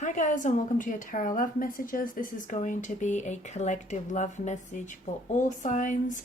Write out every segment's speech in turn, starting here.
Hi guys, and welcome to your tarot love messages. This is going to be a collective love message for all signs,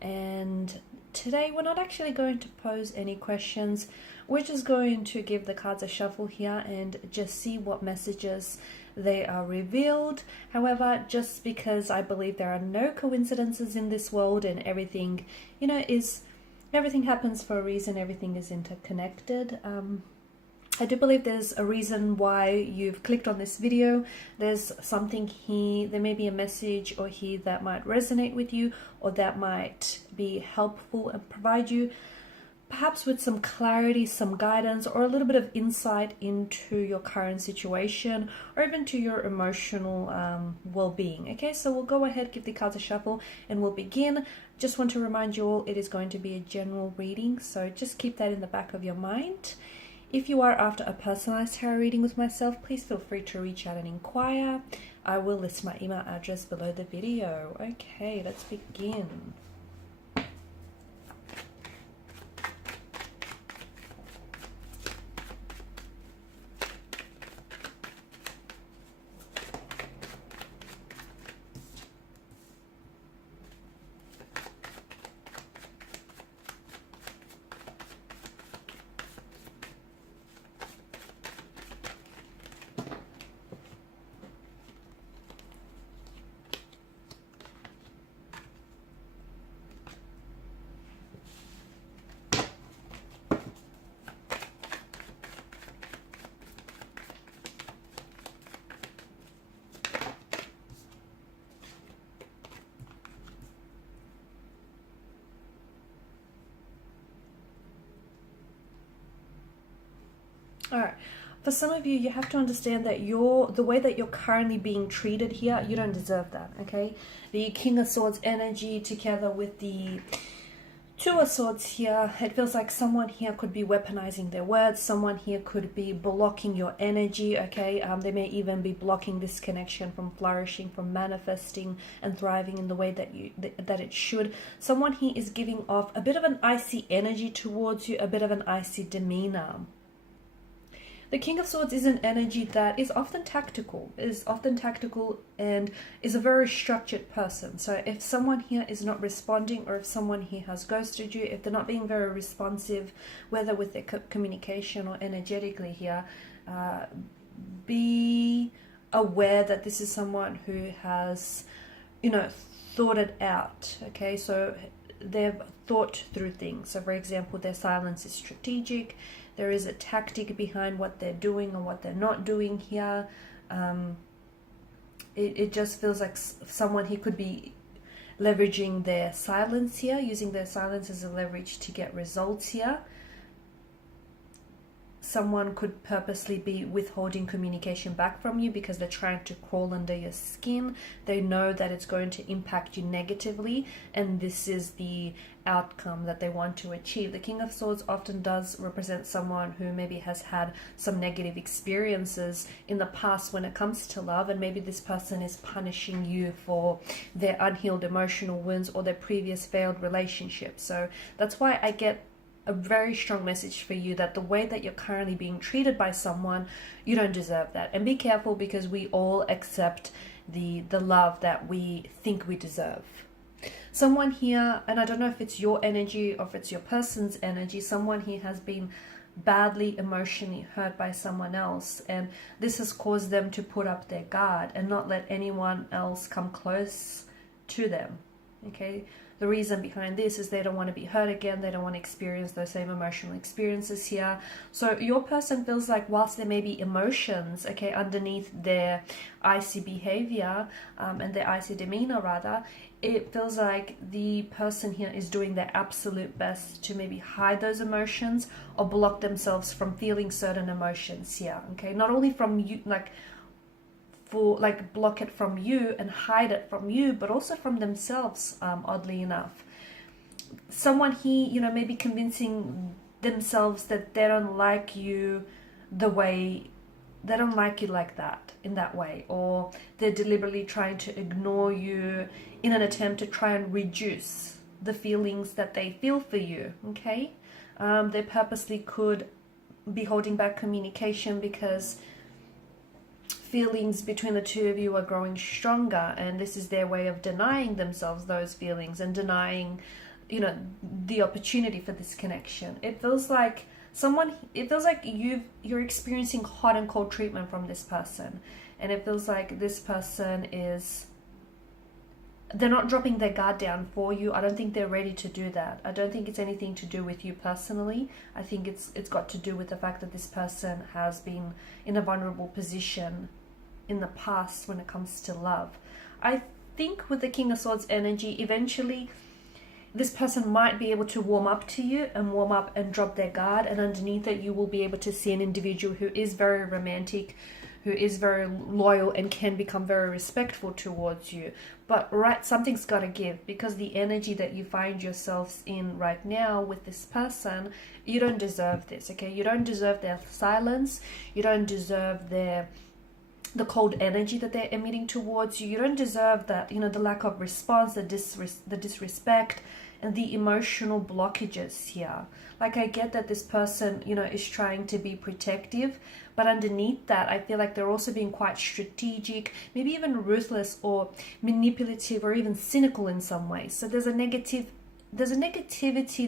and today we're not actually going to pose any questions. We're just going to give the cards a shuffle here and just see what messages they are revealed. However, just because I believe there are no coincidences in this world and everything, everything happens for a reason, everything is interconnected. I do believe there's a reason why you've clicked on this video. There's something here, there may be a message or here that might resonate with you, or that might be helpful and provide you perhaps with some clarity, some guidance, or a little bit of insight into your current situation, or even to your emotional well-being. Okay, so we'll go ahead, give the cards a shuffle, and we'll begin. Just want to remind you all, it is going to be a general reading, so just keep that in the back of your mind. If you are after a personalized tarot reading with myself, please feel free to reach out and inquire. I will list my email address below the video. Okay, let's begin. All right, for some of you, you have to understand that the way that you're currently being treated here, you don't deserve that, okay? The King of Swords energy together with the Two of Swords here, it feels like someone here could be weaponizing their words. Someone here could be blocking your energy, okay? They may even be blocking this connection from flourishing, from manifesting and thriving in the way that it should. Someone here is giving off a bit of an icy energy towards you, a bit of an icy demeanor. The King of Swords is an energy that is often tactical, and is a very structured person. So if someone here is not responding, or if someone here has ghosted you, if they're not being very responsive, whether with their communication or energetically here, be aware that this is someone who has, thought it out, okay? So they've thought through things. So for example, their silence is strategic. There is a tactic behind what they're doing or what they're not doing here. It just feels like someone here could be leveraging their silence here, using their silence as a leverage to get results here. Someone could purposely be withholding communication back from you because they're trying to crawl under your skin. They know that it's going to impact you negatively, and this is the outcome that they want to achieve. The King of Swords often does represent someone who maybe has had some negative experiences in the past when it comes to love, and maybe this person is punishing you for their unhealed emotional wounds or their previous failed relationships. So that's why I get a very strong message for you that the way that you're currently being treated by someone, you don't deserve that. And be careful, because we all accept the love that we think we deserve. Someone here, and I don't know if it's your energy or if it's your person's energy, someone here has been badly emotionally hurt by someone else, and this has caused them to put up their guard and not let anyone else come close to them, okay? The reason behind this is they don't want to be hurt again. They don't want to experience those same emotional experiences here. So your person feels like whilst there may be emotions, okay, underneath their icy behavior and their icy demeanor rather, it feels like the person here is doing their absolute best to maybe hide those emotions or block themselves from feeling certain emotions here, okay? Not only from you, block it from you and hide it from you, but also from themselves, oddly enough. Someone here, maybe convincing themselves that they don't like you they don't like you like that, in that way, or they're deliberately trying to ignore you in an attempt to try and reduce the feelings that they feel for you, okay? They purposely could be holding back communication because feelings between the two of you are growing stronger, and this is their way of denying themselves those feelings and denying, you know, the opportunity for this connection. It feels like you're experiencing hot and cold treatment from this person, and it feels like this person they're not dropping their guard down for you. I don't think they're ready to do that. I don't think it's anything to do with you personally. I think it's got to do with the fact that this person has been in a vulnerable position in the past when it comes to love. I think with the King of Swords energy, eventually this person might be able to warm up to you and warm up and drop their guard, and underneath it you will be able to see an individual who is very romantic, who is very loyal, and can become very respectful towards you. But something's got to give, because the energy that you find yourselves in right now with this person, you don't deserve this, okay? You don't deserve their silence. You don't deserve the cold energy that they're emitting towards you. You don't deserve that, you know, the lack of response, the disrespect, and the emotional blockages here. Like, I get that this person, you know, is trying to be protective, but underneath that, I feel like they're also being quite strategic, maybe even ruthless or manipulative or even cynical in some ways. So there's a negativity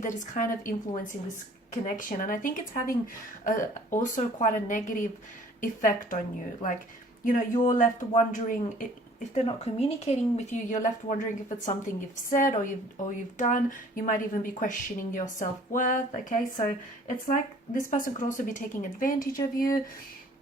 that is kind of influencing this connection, and I think it's having also quite a negative effect on you. Like, you know, you're left wondering if they're not communicating with you. You're left wondering if it's something you've said or you've done. You might even be questioning your self-worth. Okay, so it's like this person could also be taking advantage of you.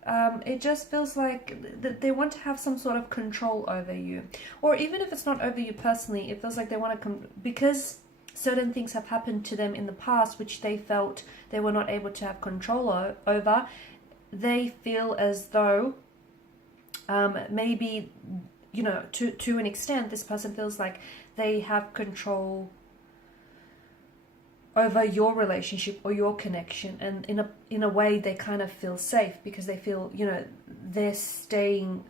It just feels like they want to have some sort of control over you, or even if it's not over you personally, it feels like they want to because certain things have happened to them in the past which they felt they were not able to have control over. They feel as though maybe, you know, to an extent, this person feels like they have control over your relationship or your connection, and in a way they kind of feel safe because they feel, you know, they're staying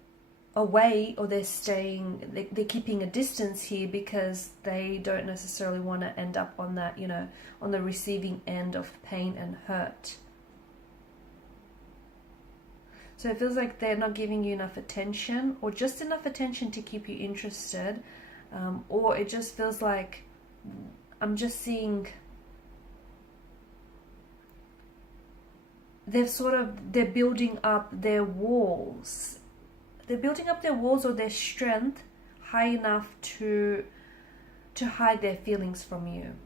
away, or they're keeping a distance here because they don't necessarily want to end up on that, you know, on the receiving end of pain and hurt. So it feels like they're not giving you enough attention, or just enough attention to keep you interested. Or it just feels like I'm just seeing they're building up their walls. They're building up their walls or their strength high enough to hide their feelings from you.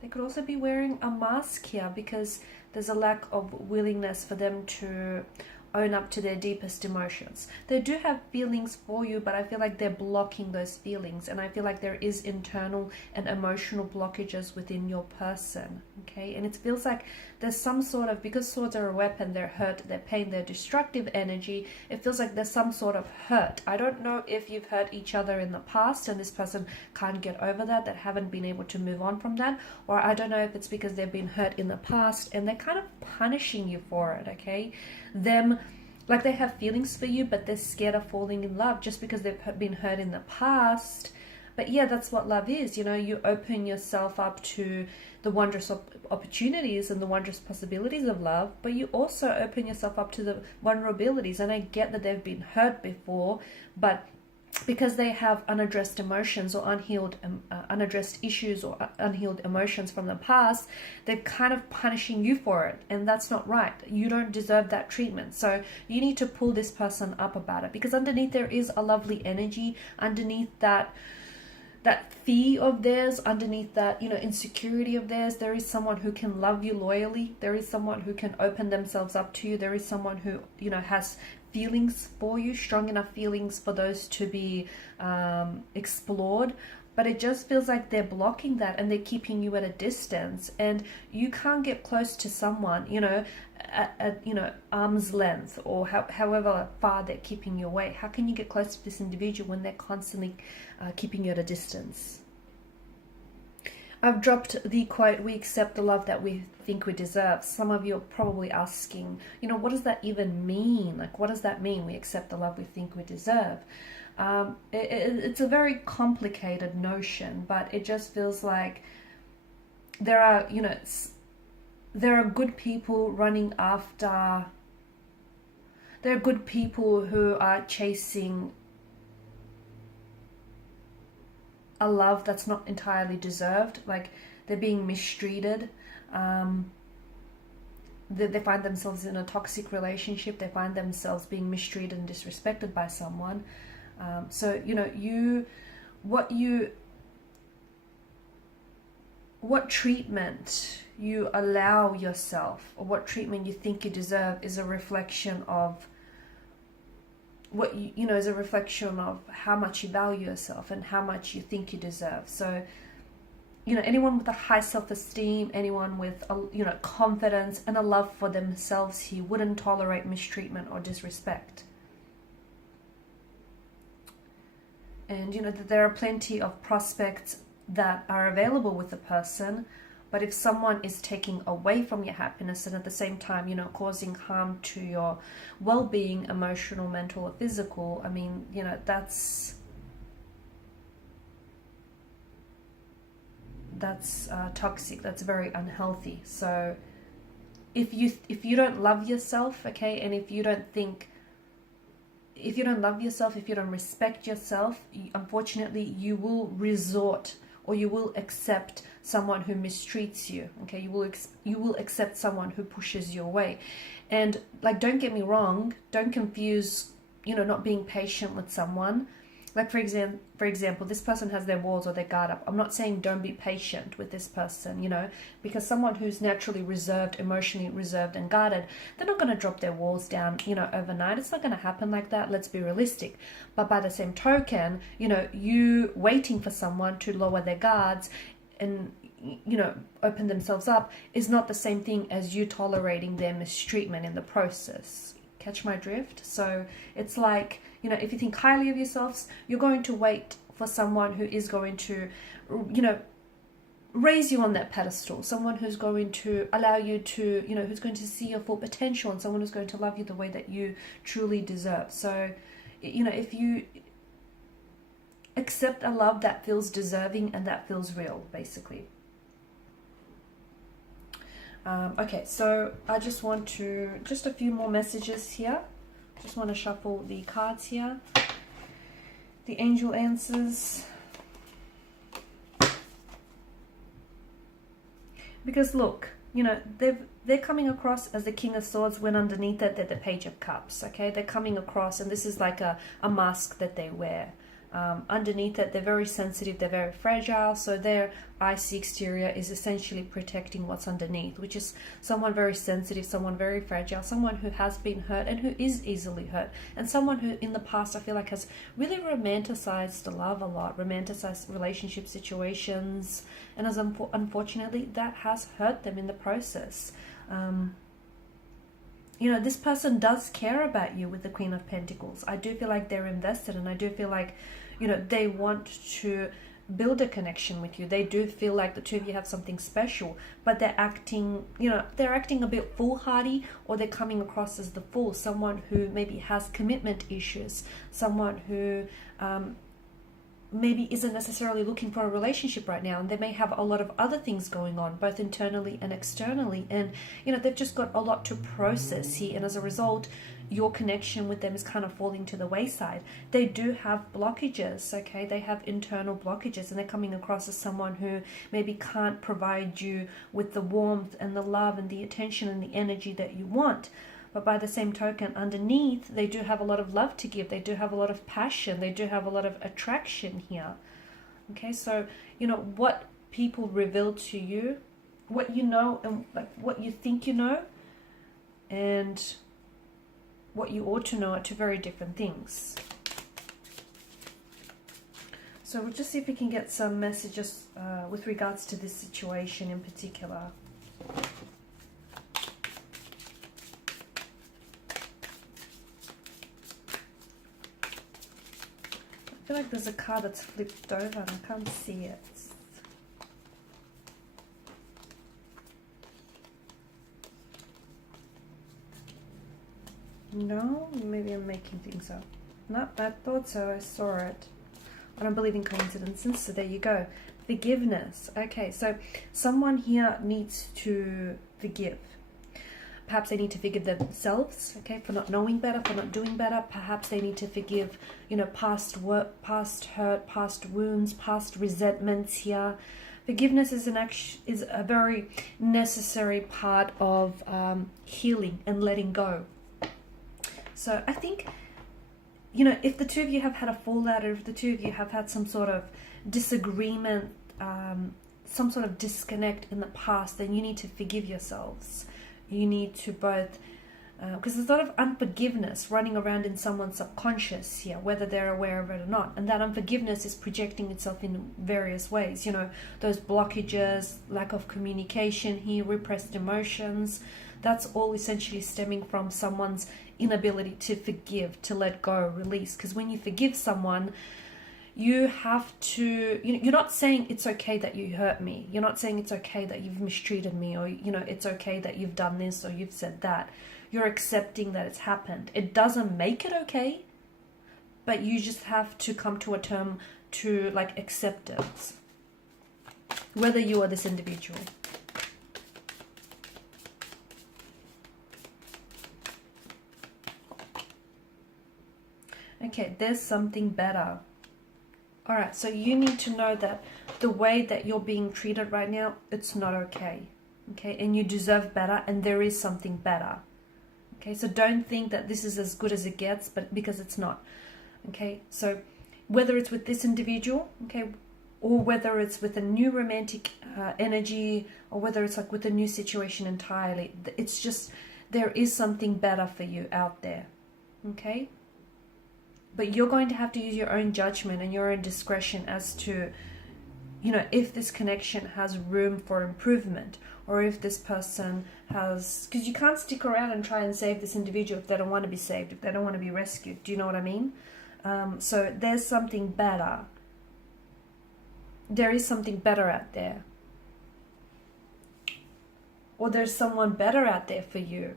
They could also be wearing a mask here because there's a lack of willingness for them to own up to their deepest emotions. They do have feelings for you, but I feel like they're blocking those feelings, and I feel like there is internal and emotional blockages within your person, okay? And it feels like there's some sort of, because swords are a weapon, they're hurt, they're pain, they're destructive energy, it feels like there's some sort of hurt. I don't know if you've hurt each other in the past and this person can't get over that haven't been able to move on from that, or I don't know if it's because they've been hurt in the past and they're kind of punishing you for it, okay? Like they have feelings for you, but they're scared of falling in love just because they've been hurt in the past. But yeah, that's what love is. You know, you open yourself up to the wondrous opportunities and the wondrous possibilities of love, but you also open yourself up to the vulnerabilities. And I get that they've been hurt before, but because they have unaddressed emotions or unaddressed issues or unhealed emotions from the past, they're kind of punishing you for it, and that's not right. You don't deserve that treatment, so you need to pull this person up about it, because underneath there is a lovely energy. Underneath that fear of theirs, underneath that, you know, insecurity of theirs, there is someone who can love you loyally. There is someone who can open themselves up to you. There is someone who, you know, has feelings for you, strong enough feelings for those to be explored. But it just feels like they're blocking that, and they're keeping you at a distance, and you can't get close to someone, you know, at you know, arm's length, or however far they're keeping you away. How can you get close to this individual when they're constantly keeping you at a distance? I've dropped the quote, "We accept the love that we think we deserve." Some of you are probably asking, you know, what does that even mean? Like, what does that mean? We accept the love we think we deserve. It's a very complicated notion, but it just feels like there are, you know, there are good people running after. There are good people who are chasing a love that's not entirely deserved, like they're being mistreated. They find themselves in a toxic relationship. They find themselves being mistreated and disrespected by someone. So, you know, what treatment you allow yourself, or what treatment you think you deserve, is a reflection of what you know, is a reflection of how much you value yourself and how much you think you deserve. So, you know, anyone with a high self-esteem, anyone with a, you know, confidence and a love for themselves, he wouldn't tolerate mistreatment or disrespect. And you know that there are plenty of prospects that are available with the person, but if someone is taking away from your happiness and at the same time, you know, causing harm to your well-being, emotional, mental, or physical, I mean, you know, that's toxic. That's very unhealthy. So if you don't love yourself, okay, and if you don't love yourself, if you don't respect yourself, unfortunately you will resort, or you will accept someone who mistreats you. Okay, you will accept someone who pushes you away. And like, don't get me wrong, don't confuse, you know, not being patient with someone. Like for example, this person has their walls or their guard up. I'm not saying don't be patient with this person, you know, because someone who's naturally reserved, emotionally reserved and guarded, they're not going to drop their walls down, you know, overnight. It's not going to happen like that. Let's be realistic. But by the same token, you know, you waiting for someone to lower their guards and, you know, open themselves up is not the same thing as you tolerating their mistreatment in the process. Catch my drift? So it's like, you know, if you think highly of yourselves, you're going to wait for someone who is going to, you know, raise you on that pedestal, someone who's going to allow you to, you know, who's going to see your full potential, and someone who's going to love you the way that you truly deserve. So, you know, if you accept a love that feels deserving and that feels real, basically. Okay, so I just want to, just a few more messages here. Just want to shuffle the cards here. The angel answers. Because look, you know, they're coming across as the King of Swords when underneath it they're the Page of Cups. Okay, they're coming across, and this is like a mask that they wear. Underneath it, they're very sensitive, they're very fragile, so their icy exterior is essentially protecting what's underneath, which is someone very sensitive, someone very fragile, someone who has been hurt and who is easily hurt, and someone who in the past I feel like has really romanticized love a lot, romanticized relationship situations, and as unfortunately that has hurt them in the process. You know, this person does care about you with the Queen of Pentacles. I do feel like they're invested, and I do feel like, you know, they want to build a connection with you. They do feel like the two of you have something special, but they're acting, you know, they're acting a bit foolhardy, or they're coming across as the fool, someone who maybe has commitment issues, someone who maybe isn't necessarily looking for a relationship right now, and they may have a lot of other things going on, both internally and externally, and you know, they've just got a lot to process here, and as a result your connection with them is kind of falling to the wayside. They do have blockages, okay, they have internal blockages, and they're coming across as someone who maybe can't provide you with the warmth and the love and the attention and the energy that you want. But by the same token, underneath, they do have a lot of love to give. They do have a lot of passion. They do have a lot of attraction here. Okay, so, you know, what people reveal to you, what you know, and like what you think you know, and what you ought to know are two very different things. So we'll just see if we can get some messages with regards to this situation in particular. I feel like there's a card that's flipped over and I can't see it. No? Maybe I'm making things up. No, I thought so. I saw it. I don't believe in coincidences, so there you go. Forgiveness. Okay, so someone here needs to forgive. perhaps they need to forgive themselves, okay, for not knowing better, for not doing better. Perhaps they need to forgive, you know, past work, past hurt, past wounds, past resentments here. Forgiveness is a very necessary part of healing and letting go. So I think, you know, if the two of you have had a fallout, or if the two of you have had some sort of disagreement, some sort of disconnect in the past, then you need to forgive yourselves. You need to both, because there's a lot of unforgiveness running around in someone's subconscious here, whether they're aware of it or not. And that unforgiveness is projecting itself in various ways. You know, those blockages, lack of communication here, repressed emotions, that's all essentially stemming from someone's inability to forgive, to let go, release. Because when you forgive someone, you have to, you're not saying it's okay that you hurt me. You're not saying it's okay that you've mistreated me, or, you know, it's okay that you've done this or you've said that. You're accepting that it's happened. It doesn't make it okay, but you just have to come to a term to like accept it, whether you are this individual. Okay, there's something better. All right, so you need to know that the way that you're being treated right now, it's not okay. Okay, and you deserve better, and there is something better. Okay, so don't think that this is as good as it gets, but because it's not. Okay, so whether it's with this individual, okay, or whether it's with a new romantic energy, or whether it's like with a new situation entirely, it's just, there is something better for you out there. Okay. But you're going to have to use your own judgment and your own discretion as to, you know, if this connection has room for improvement, or if this person has, because you can't stick around and try and save this individual if they don't want to be saved, if they don't want to be rescued. Do you know what I mean? So there's something better. There is something better out there. Or there's someone better out there for you.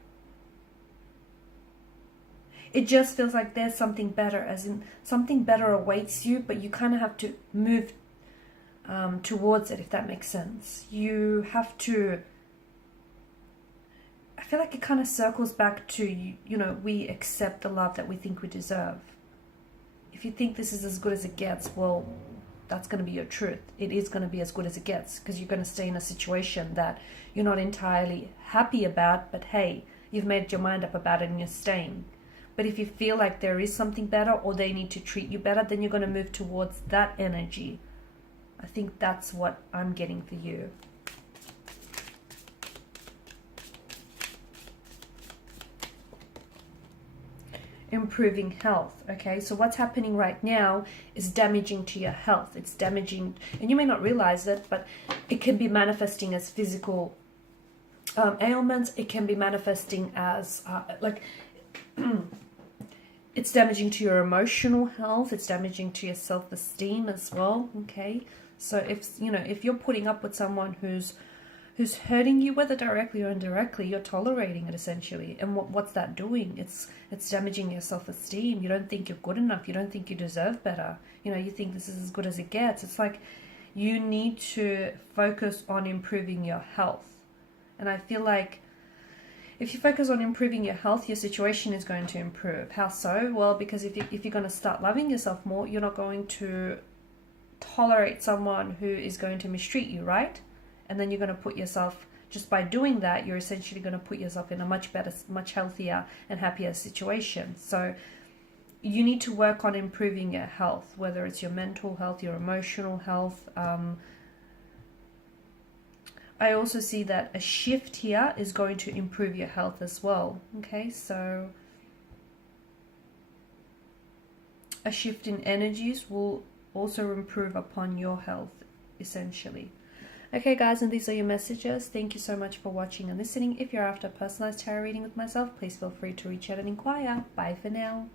It just feels like there's something better, as in something better awaits you, but you kind of have to move towards it, if that makes sense. You have to, I feel like it kind of circles back to, you know, we accept the love that we think we deserve. If you think this is as good as it gets, well, that's going to be your truth. It is going to be as good as it gets, because you're going to stay in a situation that you're not entirely happy about, but hey, you've made your mind up about it and you're staying. But if you feel like there is something better, or they need to treat you better, then you're going to move towards that energy. I think that's what I'm getting for you. Improving health. Okay, so what's happening right now is damaging to your health. It's damaging, and you may not realize it, but it can be manifesting as physical ailments. It can be manifesting as it's damaging to your emotional health. It's damaging to your self-esteem as well. Okay, so if you're putting up with someone who's hurting you, whether directly or indirectly, you're tolerating it essentially. And what's that doing? It's damaging your self-esteem. You don't think you're good enough. You don't think you deserve better. You think this is as good as it gets. It's like you need to focus on improving your health. And I feel like if you focus on improving your health, your situation is going to improve. How so? Well, because if you're going to start loving yourself more, you're not going to tolerate someone who is going to mistreat you, right? And then you're going to put yourself, just by doing that, you're essentially going to put yourself in a much better, much healthier and happier situation. So you need to work on improving your health, whether it's your mental health, your emotional health. I also see that a shift here is going to improve your health as well. Okay, so a shift in energies will also improve upon your health, essentially. Okay guys, and these are your messages. Thank you so much for watching and listening. If you're after a personalized tarot reading with myself, please feel free to reach out and inquire. Bye for now.